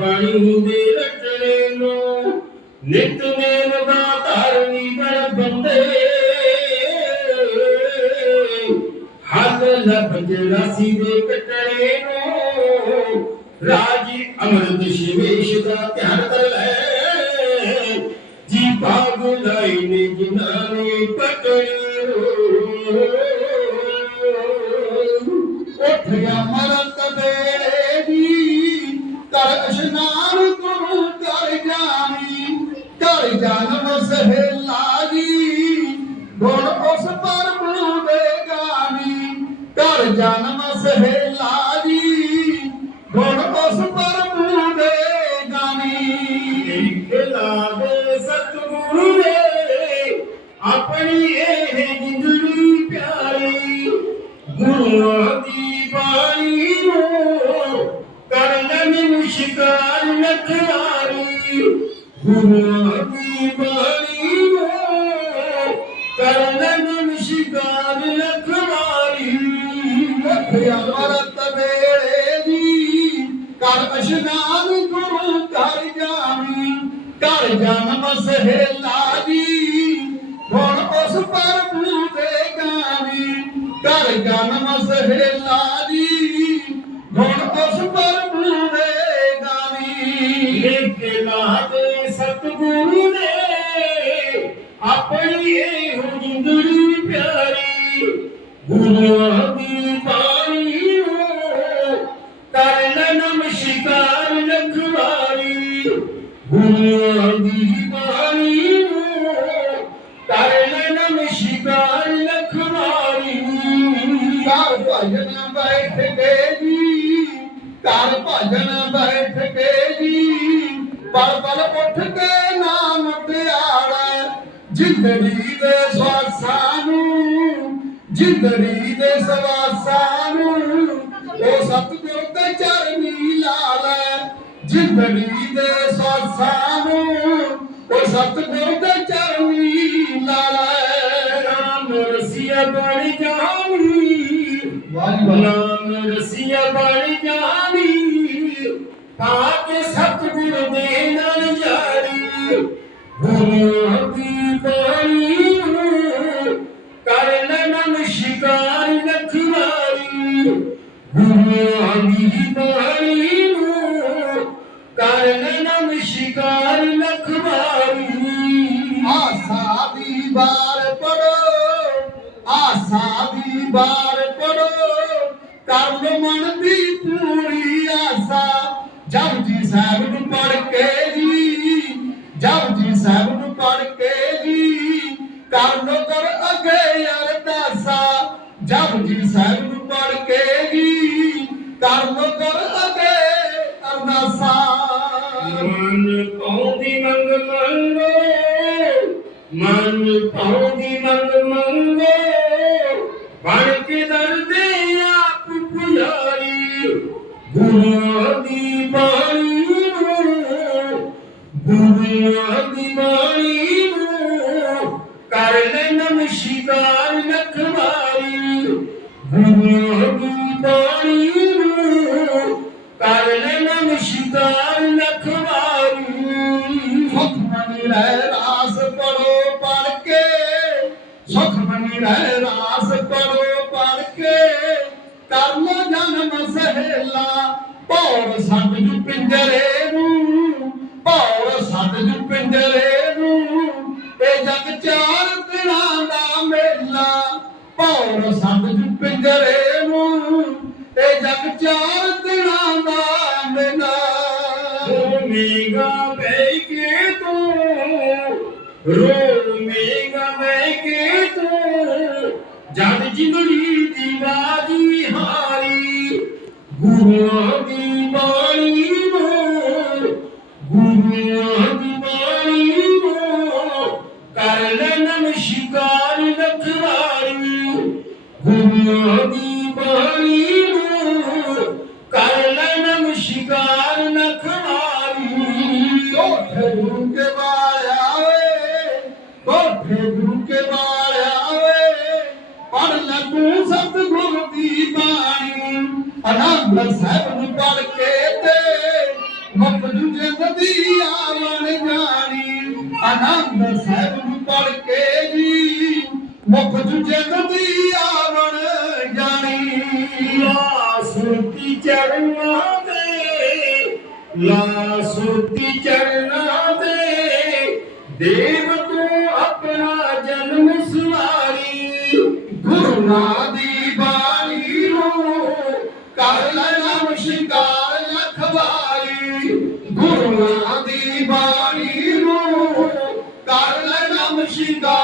ਬਾਣੀ ਹੁੰਦੀ ਰਚਨੇ ਨੂੰ ਨਿਤਨੇਮ ਦਾ ਧਰਨੀ ਬਣ ਬੰਦੇ ਹੱਥ ਲੱਭ ਰਾਸੀ ਦੇ ਕਟੜੇ ਨੂੰ ਰਾਜੀ ਅਮਰਤ ਸ਼ਿਵੇਸ਼ ਦਾ ਧਿਆਨ ਕਰ ਲੈ ਜੀ ਭਾਗ ਲਈ ਨੇ ਜਿਨਾਂ ਨੇ ਪਕੜੀ ਉੱਠ ਗਿਆ ਮਰਨ ਲਾਵੇ ਸਤਿਗੁਰੂ ਦੇ ਆਪਣੀ ਇਹ ਜਿੰਦੜੀ ਪਿਆਰੀ ਗੁਰੂਆਂ ਦੀ ਬਾਣੀ ਨੂੰ ਕਰਨ ਨੂੰ ਸ਼ਿਕਾਰ ਨਖਾਰੀ ਗੁਰੂਆਂ ਦੀ ਬਾਣੀ ਨੂੰ ਕਰਨ ਨੂੰ ਸ਼ਿਕਾਰ ਨਖਾਰੀ ਲਖਿਆ ਮਰਤ ਵੇਲੇ ਦੀ ਕਰ ਅਸ਼ਨਾਨ ਰਹੇ ਲਾਦੀ ਹੁਣ ਉਸ ਪ੍ਰਭੂ ਦੇ ਗਾਵੀ ਕਰ ਗਨ ਮਸਹੇ ਲਾਰੀ ਹੁਣ ਉਸ ਪ੍ਰਭੂ ਦੇ ਗਾਣੀ ਇੱਕ ਲਾਦੇ ਸਤਗੁਰੂ ਨੇ ਆਪਣੀ ਇਹ ਜਿੰਦੜੀ ਪਿਆਰੀ ਗੁਰੂਆਂ ਦੀ ਪਾਣੀ ਹੋ ਕਰ ਨਮਸ਼ਕਾਰ ਲਖਵਾਰੀ ਗੁਰੂਆਂ ਭਜਨ ਬੈਠ ਕੇ ਜੀ ਘਰ ਭਜਨ ਬੈਠ ਕੇ ਜੀ ਪਲ ਪਲ ਉੱਠ ਕੇ ਨਾਮ ਪਿਆਰਾ ਜਿੰਦੜੀ ਦੇ ਸਵਾਸਾਂ ਨੂੰ ਜਿੰਦੜੀ ਦੇ ਸਵਾਸਾਂ ਨੂੰ ਉਹ ਸਤਿਗੁਰ ਦੇ ਚਰਨੀ ਲਾਲ ਜਿੰਦੜੀ ਦੇ ਸਵਾਸਾਂ ਨੂੰ ਉਹ ਸਤਿਗੁਰ ਦੇ ਚਰਨੀ ਲਾਲ ਨਾਮ ਰਸੀਆ ਨਾਮ ਰਸੀਆ ਬਾਣੀ ਜਾਣੀ ਤਾਂ ਕੇ ਸਤਿਗੁਰ ਦੇ ਨਾਲ ਜਾਣੀ ਗੁਰੂ ਦੀ ਬਾਣੀ ਕਰਨ ਲੈਣ ਸ਼ਿਕਾਰ ਲਖਵਾਰੀ ਗੁਰੂ ਦੀ ਬਾਣੀ ਕਰਨ ਲੈਣ ਸ਼ਿਕਾਰ ਲਖਵਾਰੀ ਆਸਾ ਦੀ ਬਾਰ ਪੜੋ ਆਸਾ ਦੀ ਬਾਰ ਸਾਹਿਬ ਨੂੰ ਪੜ ਕੇ ਜੀ ਜਪ ਜੀ ਸਾਹਿਬ ਨੂੰ ਪੜ ਕੇ ਜੀ ਕਰ ਕਰ ਅਗੇ ਅਰਦਾਸਾ ਜਪ ਜੀ ਸਾਹਿਬ ਨੂੰ ਪੜ ਕੇ ਜੀ ਕਰ ਕਰ ਅਗੇ ਅਰਦਾਸਾ ਮਨ ਪਉਂਦੀ ਮੰਗ ਮੰਗੋ ਮਨ ਪਉਂਦੀ ਮੰਗ ਮੰਗੋ ਬਣ ਕੇ ਦਰਦੇ ਆਪ ਪੁਜਾਰੀ ਗੁਰੂ ਦੁਨੀਆ ਦੀ ਮਾਈ ਨੂੰ ਕਰ ਲੈ ਨਮਸ਼ਕਾਰ ਲਖਵਾਰੀ ਦੁਨੀਆ ਦੀ ਮਾਈ ਨੂੰ ਕਰ ਲੈ ਨਮਸ਼ਕਾਰ ਲਖਵਾਰੀ ਸੁਖ ਮਨੀ ਰਹਿ ਰਾਸ ਪੜੋ ਪੜ ਕੇ ਸੁਖ ਮਨੀ ਰਹਿ ਰਾਸ ਪੜੋ ਪੜ ਕੇ ਕਰ ਲੋ ਜਨਮ ਸਹਿਲਾ ਭੌਰ ਸੰਗ ਜੁ ਪਿੰਜਰੇ ਪੰਜ ਪਿੰਡਲੇ ਨੂੰ ਇਹ ਜਗ ਚਾਰ ਦਿਨਾਂ ਦਾ ਮੇਲਾ ਭੌਰ ਸਤਜ ਪਿੰਡਲੇ ਨੂੰ ਇਹ ਜਗ ਚਾਰ ਦਿਨਾਂ ਦਾ ਮੇਲਾ ਰੋਮੀਗਾ ਬੈ ਕੇ ਤੂੰ ਰੋਮੀਗਾ ਬੈ ਕੇ ਤੂੰ ਜਦ ਜਿੰਦੜੀ ਦੀ ਵਾਦੀ ਹਾਰੀ ਗੁਰੂਆਂ ਗੁਰੂਆਂ ਦੀ ਬਾਣੀ ਨੂੰ ਕਰ ਲੈਣ ਸ਼ਿਕਾਰ ਨਖਵਾਰੀ ਕੋਠੇ ਗੁਰੂ ਕੇ ਬਾਲ ਆਵੇ ਕੋਠੇ ਗੁਰੂ ਕੇ ਬਾਲ ਆਵੇ ਪੜ ਲੈ ਤੂੰ ਸਤ ਗੁਰ ਦੀ ਬਾਣੀ ਅਨੰਦ ਸਾਹਿਬ ਨੂੰ ਪੜ ਕੇ ਤੇ ਮੁਖ ਜੁਜੇ ਨਦੀ ਆਵਣ ਜਾਣੀ ਅਨੰਦ ਸਾਹਿਬ ਸੁਰਤੀ ਚਰਨਾਂ ਦੇ ਲਾ ਸੁਰਤੀ ਚਰਨਾਂ ਦੇ ਦੇਵ ਤੂੰ ਆਪਣਾ ਜਨਮ ਸਵਾਰੀ ਗੁਰਨਾ ਦੀ ਬਾਣੀ ਨੂੰ ਕਰ ਲੈ ਨਾਮ ਸ਼ਿਕਾਰ ਲਖਵਾਰੀ ਗੁਰਨਾ ਦੀ ਬਾਣੀ ਨੂੰ ਕਰ ਲੈ ਨਾਮ ਸ਼ਿਕਾਰ